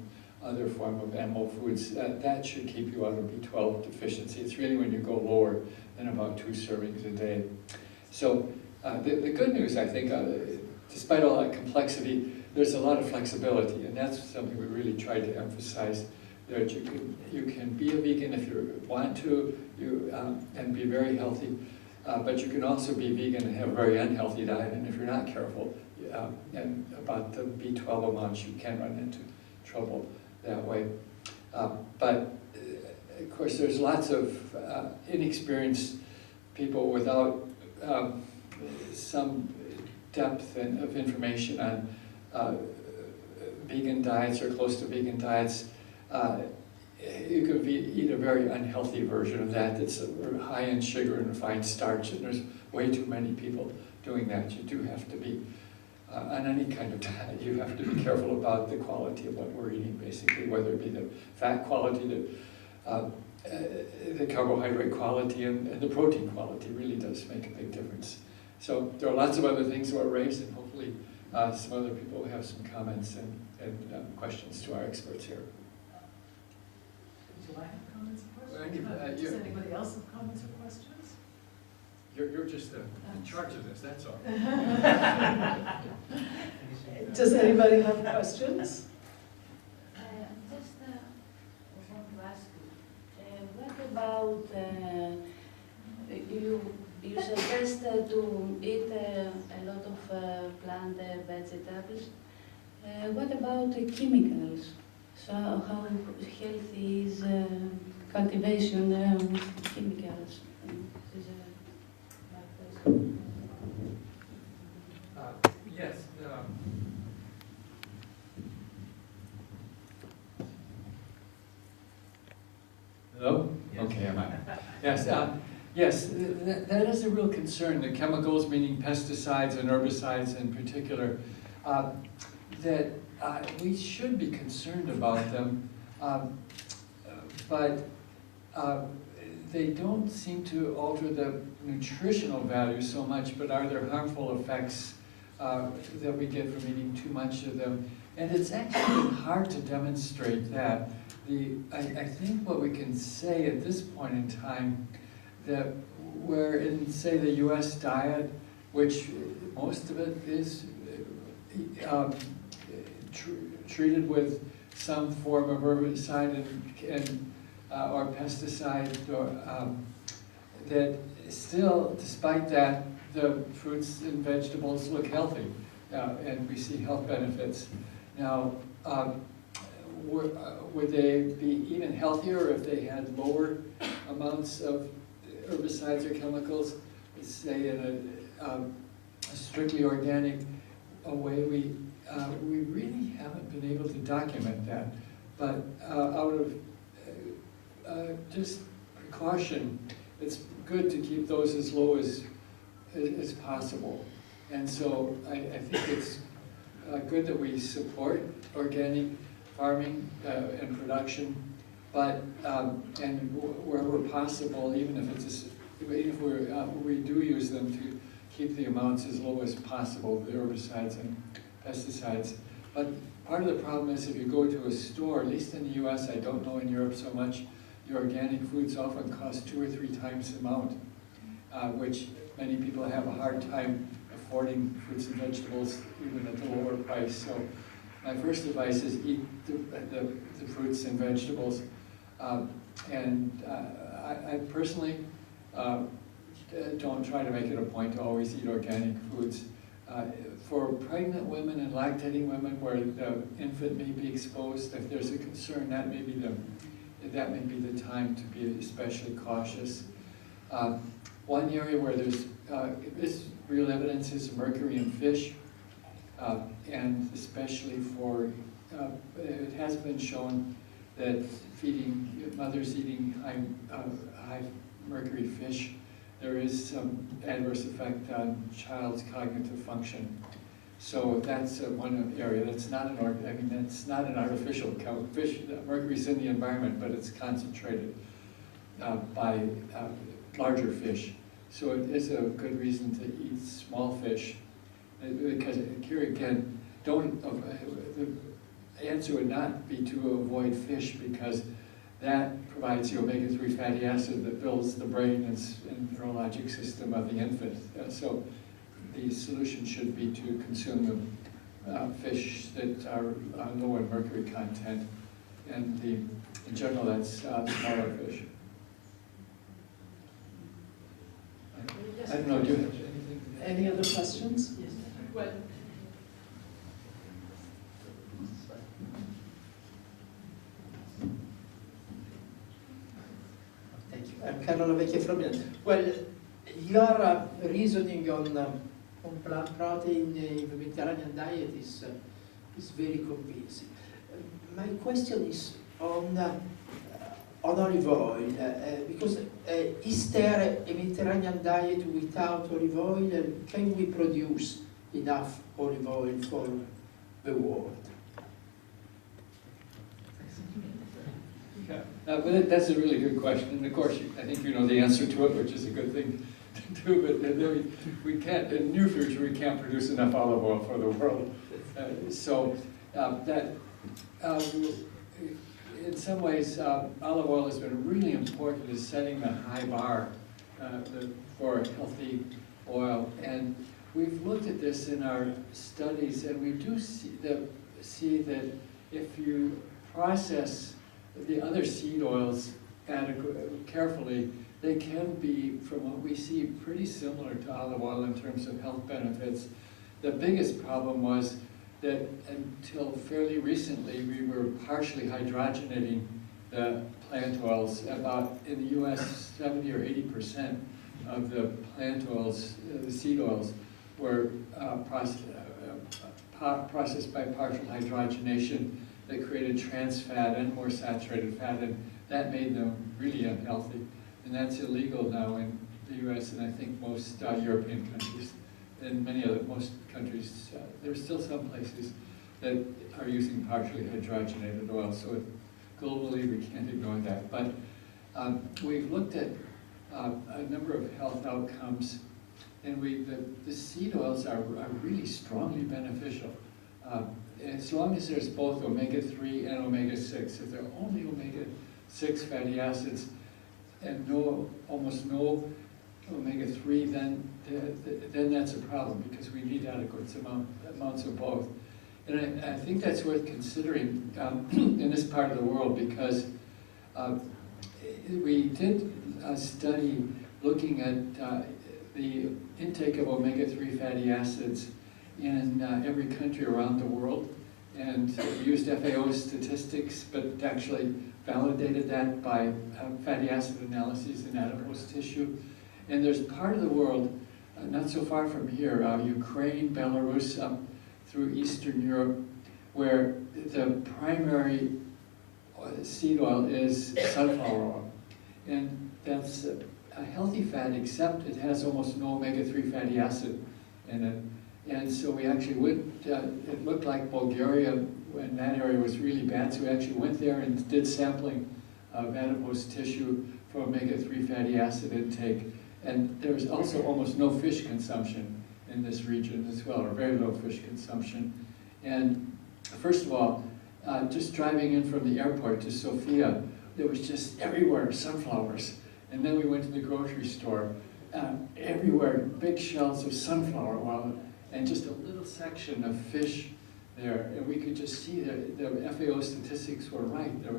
other form of animal foods, that should keep you out of B12 deficiency. It's really when you go lower than about 2 servings a day. So the good news, I think, despite all that complexity, there's a lot of flexibility, and that's something we really tried to emphasize, that you can be a vegan if you want to, and be very healthy, but you can also be vegan and have a very unhealthy diet, and if you're not careful and about the B12 amounts, you can run into trouble that way. But of course, there's lots of inexperienced people without some depth of information on vegan diets or close to vegan diets. You could eat a very unhealthy version of that that's high in sugar and refined starch, and there's way too many people doing that. You do have to be, on any kind of diet, you have to be careful about the quality of what we're eating, basically, whether it be the fat quality, the carbohydrate quality, and the protein quality really does make a big difference. So there are lots of other things that were raised, and hopefully some other people have some comments and questions to our experts here. Do I have comments or questions? Does anybody else have comments or questions? You're just in charge of this, that's all. Does anybody have questions? Just want to ask you, what about you suggest to eat a lot of plant vegetables. What about chemicals? So how healthy is cultivation with chemicals? This is my question. Yes. Hello? Yes. Okay, am I? Yes. Yes, that is a real concern. The chemicals, meaning pesticides and herbicides in particular, that we should be concerned about them, but they don't seem to alter the nutritional value so much, but are there harmful effects that we get from eating too much of them? And it's actually hard to demonstrate that. I think what we can say at this point in time, that where in, say, the US diet, which most of it is treated with some form of herbicide or pesticide, or, that still, despite that, the fruits and vegetables look healthy, and we see health benefits. Now, would they be even healthier if they had lower amounts of herbicides or chemicals? Say in a strictly organic way, we really haven't been able to document that. But out of just precaution, it's good to keep those as low as possible. And so I think it's good that we support organic farming and production, but and wherever possible, even if we do use them, to keep the amounts as low as possible, the herbicides and pesticides. But part of the problem is if you go to a store, at least in the US, I don't know in Europe so much, your organic foods often cost 2 or 3 times the amount, which many people have a hard time affording fruits and vegetables even at the lower price. So my first advice is eat the fruits and vegetables. And I personally don't try to make it a point to always eat organic foods. For pregnant women and lactating women where the infant may be exposed, if there's a concern, that may be the time to be especially cautious. One area where there's real evidence is mercury in fish, and especially for, it has been shown that mothers eating high mercury fish, there is some adverse effect on child's cognitive function. So that's one area. That's not that's not an artificial fish. Mercury's in the environment, but it's concentrated by larger fish. So it is a good reason to eat small fish. Because here again, the answer would not be to avoid fish, because that provides the omega-3 fatty acid that builds the brain and neurologic system of the infant. So the solution should be to consume the fish that are low in mercury content, and in general that's smaller fish. I don't know, do you have anything? Any other questions? Yes. Well, Thank you. I'm Carlo Lavecchia from Milan. Well, your reasoning on plant protein in the Mediterranean diet is very convincing. My question is on olive oil, because is there a Mediterranean diet without olive oil? Can we produce enough olive oil for the world? Yeah, but that's a really good question, and of course, I think you know the answer to it, which is a good thing to do. But we can't, in the near future, we can't produce enough olive oil for the world. In some ways, olive oil has been really important in setting the high bar for healthy oil. And we've looked at this in our studies, and we do see that if you process the other seed oils carefully, they can be, from what we see, pretty similar to olive oil in terms of health benefits. The biggest problem was that until fairly recently, we were partially hydrogenating the plant oils. About, in the US, 70 or 80% of the plant oils, the seed oils, were processed by partial hydrogenation that created trans fat and more saturated fat, and that made them really unhealthy. And that's illegal now in the US and I think most European countries. In most countries, there's still some places that are using partially hydrogenated oil, so globally we can't ignore that. But we've looked at a number of health outcomes, and the seed oils are really strongly beneficial. As long as there's both omega-3 and omega-6, if they're only omega-6 fatty acids and almost no omega-3, then that's a problem, because we need adequate amounts of both. And I think that's worth considering in this part of the world, because we did a study looking at the intake of omega-3 fatty acids in every country around the world, and we used FAO statistics, but actually validated that by fatty acid analyses in adipose tissue. And there's part of the world, not so far from here, Ukraine, Belarus, through Eastern Europe, where the primary seed oil is sunflower oil. And that's a healthy fat, except it has almost no omega-3 fatty acid in it. And so we actually went, it looked like Bulgaria, when that area was really bad, so we actually went there and did sampling of adipose tissue for omega-3 fatty acid intake. And there was also almost no fish consumption in this region as well, or very low fish consumption. And first of all, just driving in from the airport to Sofia, there was just everywhere sunflowers. And then we went to the grocery store, everywhere big shelves of sunflower oil, and just a little section of fish there. And we could just see that the FAO statistics were right. There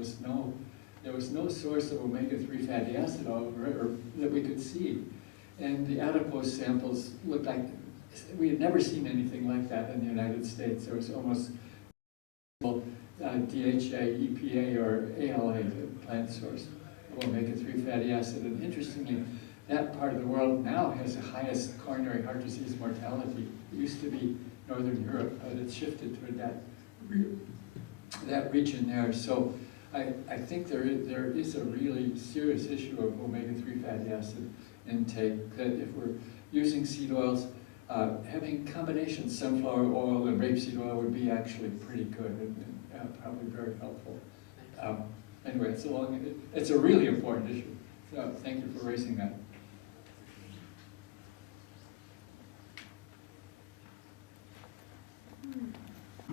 was no source of omega-3 fatty acid oil or that we could see. And the adipose samples looked like, we had never seen anything like that in the United States. There was almost DHA, EPA, or ALA, the plant source of omega-3 fatty acid. And interestingly, that part of the world now has the highest coronary heart disease mortality. It used to be Northern Europe, but it's shifted to that region there. So I think there is a really serious issue of omega-3 fatty acid intake, that if we're using seed oils, having combination sunflower oil and rapeseed oil would be actually pretty good and probably very helpful. Anyway, it's a really important issue. So thank you for raising that.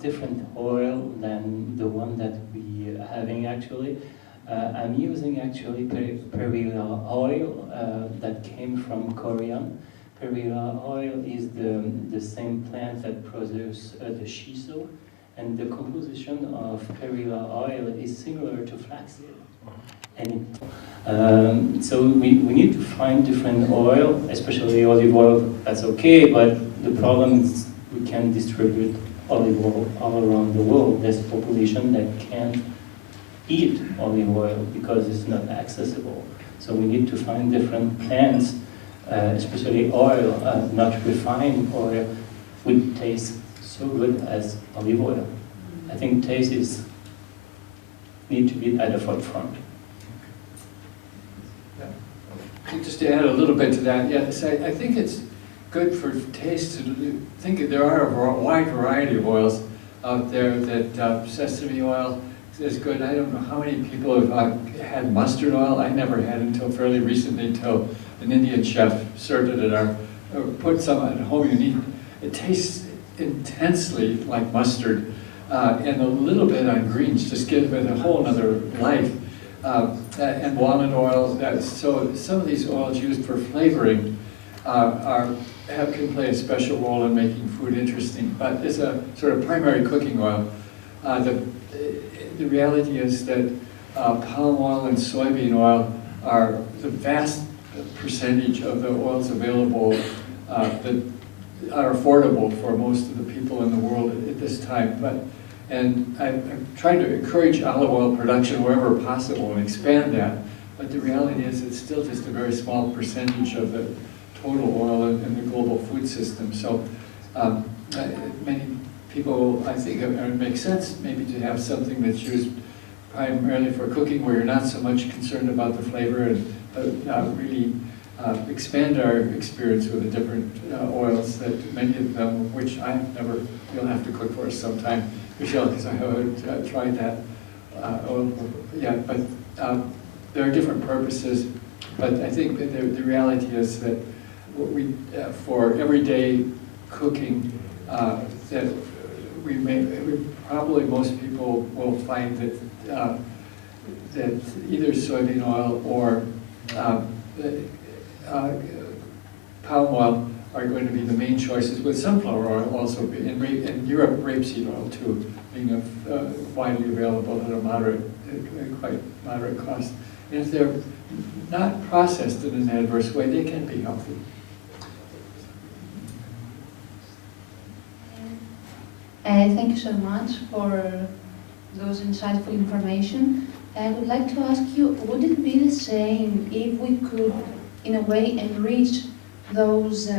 Different oil than the one that we are having actually. I'm using actually perilla oil that came from Korea. Perilla oil is the same plant that produces the shiso, and the composition of perilla oil is similar to flaxseed. And so we need to find different oil, especially olive oil. That's okay, but the problem is we can't distribute olive oil all around the world. There's a population that can't eat olive oil because it's not accessible. So we need to find different plants, especially oil, not refined oil, would taste so good as olive oil. I think taste need to be at the forefront. Yeah. Just to add a little bit to that, yes, I think it's good for taste to think there are a wide variety of oils out there. That sesame oil is good. I don't know how many people have had mustard oil. I never had until fairly recently, until an Indian chef served it at our, put some at home. It tastes intensely like mustard, and a little bit on greens just give it a whole other life. And walnut oil. So some of these oils used for flavoring can play a special role in making food interesting, but it's a sort of primary cooking oil. The reality is that palm oil and soybean oil are the vast percentage of the oils available that are affordable for most of the people in the world at this time. And I'm trying to encourage olive oil production wherever possible and expand that, but the reality is it's still just a very small percentage of the total oil in the global food system. So many people, I think, it makes sense maybe to have something that's used primarily for cooking, where you're not so much concerned about the flavor, and really expand our experience with the different oils, that many of them, which you'll have to cook for us sometime, Michelle, because I haven't tried that oil yet. But there are different purposes. But I think that the reality is that for everyday cooking, that probably most people will find that either soybean oil or palm oil are going to be the main choices, with sunflower oil also, in Europe, rapeseed oil too, being widely available at a quite moderate cost. And if they're not processed in an adverse way, they can be healthy. Thank you so much for those insightful information. I would like to ask you, would it be the same if we could, in a way, enrich those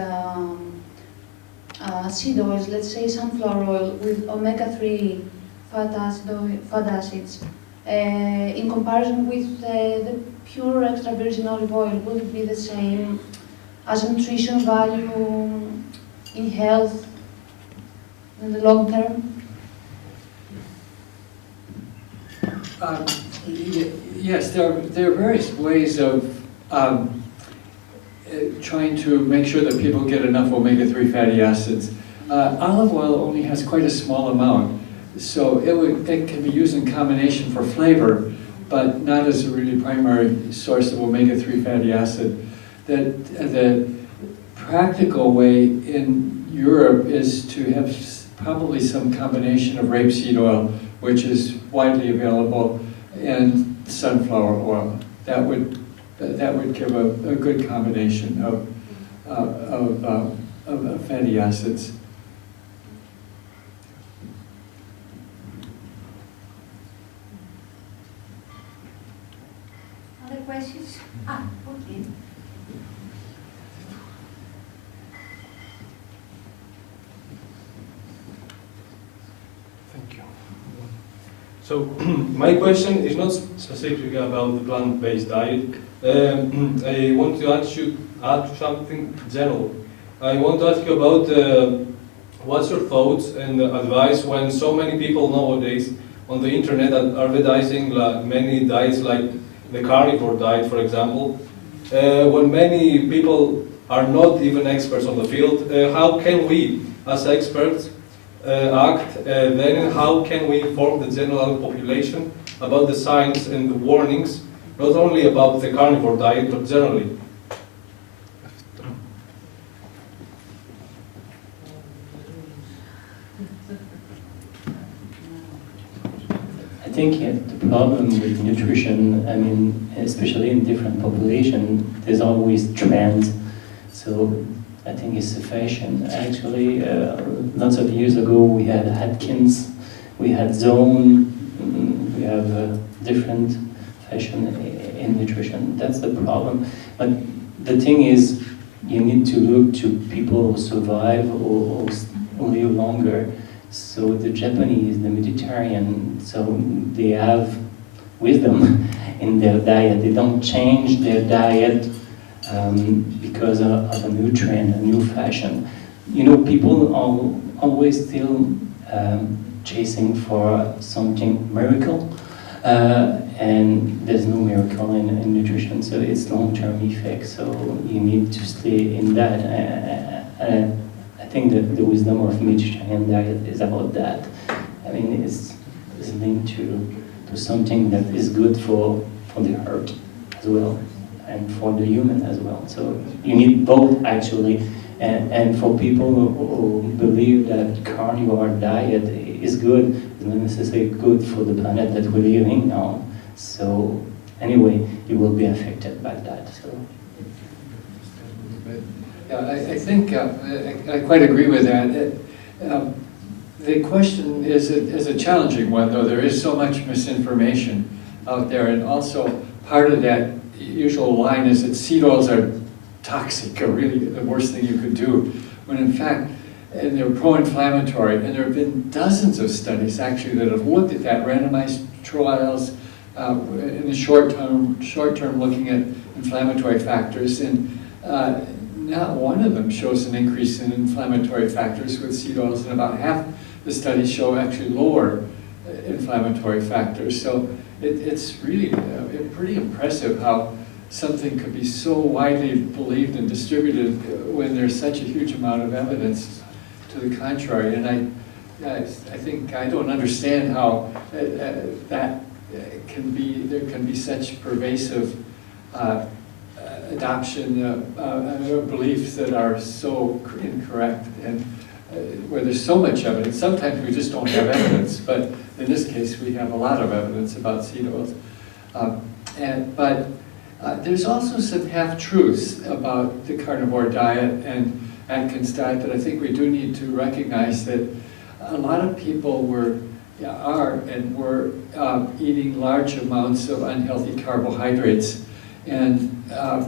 seed oils, let's say sunflower oil with omega-3 fat acids, in comparison with the pure extra virgin olive oil, will it be the same as a nutrition value in health in the long term? Yes, there are various ways of trying to make sure that people get enough omega-3 fatty acids. Olive oil only has quite a small amount, so it can be used in combination for flavor, but not as a really primary source of omega-3 fatty acid. The practical way in Europe is to have probably some combination of rapeseed oil, which is widely available, and sunflower oil. That would give a good combination of fatty acids. Other questions? Okay. Thank you. So my question is not specifically about the plant-based diet. I want to add something general. I want to ask you about what's your thoughts and advice when so many people nowadays on the internet are advertising many diets like the carnivore diet, for example. When many people are not even experts on the field, how can we, as experts, act? Then how can we inform the general population about the science and the warnings, not only about the carnivore diet, but generally? I think the problem with nutrition, I mean, especially in different populations, there's always trends. So I think it's a fashion. Actually, lots of years ago we had Atkins, we had Zone, we have different fashion in nutrition. That's the problem. But the thing is, you need to look to people who survive or live longer. So the Japanese, the Mediterranean, so they have wisdom in their diet. They don't change their diet because of a new trend, a new fashion. You know, people are always still chasing for something miracle, and there's no miracle in nutrition, so it's long-term effect, so you need to stay in that. I think that the wisdom of Mediterranean diet is about that. I mean, it's linked to something that is good for the earth as well, and for the human as well. So you need both, actually. And for people who believe that carnivore diet is good, it's not necessarily good for the planet that we're living on. So anyway, you will be affected by that. So. Yeah, I think I quite agree with that. The question is a challenging one, though. There is so much misinformation out there, and also part of that usual line is that seed oils are toxic, or really the worst thing you could do, when in fact, and they're pro-inflammatory, and there have been dozens of studies actually that have looked at that, randomized trials in the short term looking at inflammatory factors, and not one of them shows an increase in inflammatory factors with seed oils, and about half the studies show actually lower inflammatory factors. So it's really pretty impressive how something could be so widely believed and distributed when there's such a huge amount of evidence to the contrary. And I think I don't understand how that can be, there can be such pervasive adoption of beliefs that are so incorrect, and where there's so much evidence. Sometimes we just don't have evidence, but in this case we have a lot of evidence about seed oils. But there's also some half-truths about the carnivore diet and Atkins diet that I think we do need to recognize, that a lot of people were eating large amounts of unhealthy carbohydrates, and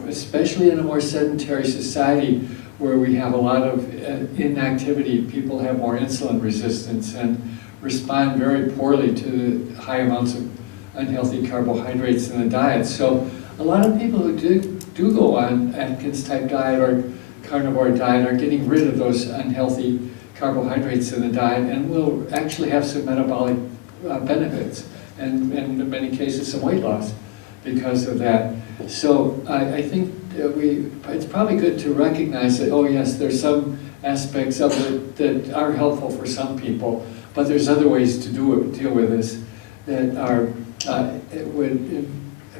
especially in a more sedentary society where we have a lot of inactivity, people have more insulin resistance and respond very poorly to the high amounts of unhealthy carbohydrates in the diet. So a lot of people who do go on Atkins type diet or carnivore diet are getting rid of those unhealthy carbohydrates in the diet and will actually have some metabolic benefits and in many cases some weight loss because of that. So I think it's probably good to recognize that, oh yes, there's some aspects of it that are helpful for some people, but there's other ways to deal with this that are would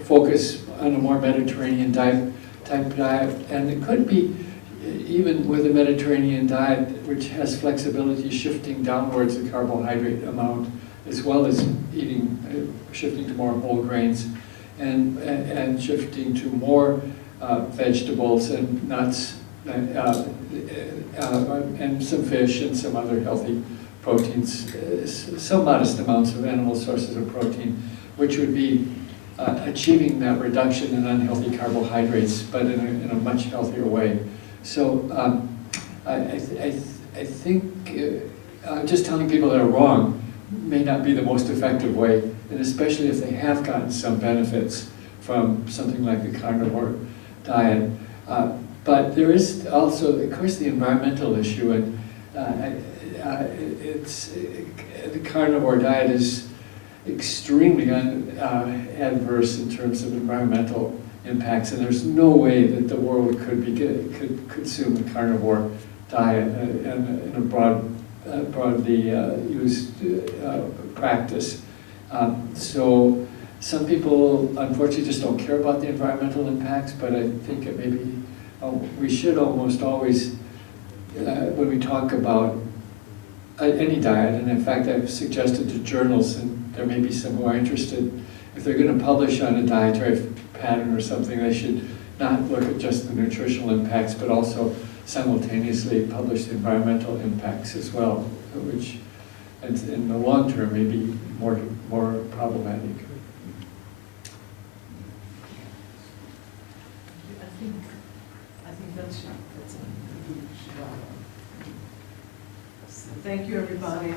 focus on a more Mediterranean type diet, and it could be even with a Mediterranean diet which has flexibility shifting downwards the carbohydrate amount as well as shifting to more whole grains and shifting to more vegetables and nuts and some fish and some other healthy proteins, some modest amounts of animal sources of protein, which would be achieving that reduction in unhealthy carbohydrates, but in a much healthier way. So I think just telling people they're wrong may not be the most effective way, and especially if they have gotten some benefits from something like the carnivore diet. But there is also, of course, the environmental issue, and the carnivore diet is extremely adverse in terms of environmental impacts, and there's no way that the world could consume a carnivore diet in a broadly used practice. So some people unfortunately just don't care about the environmental impacts, but I think it may be, we should almost always, when we talk about any diet, and in fact I've suggested to journals, and there may be some who are interested, if they're going to publish on a dietary pattern or something, they should not look at just the nutritional impacts, but also simultaneously publish the environmental impacts as well, which in the long term may be more problematic. I think that's thank you, everybody.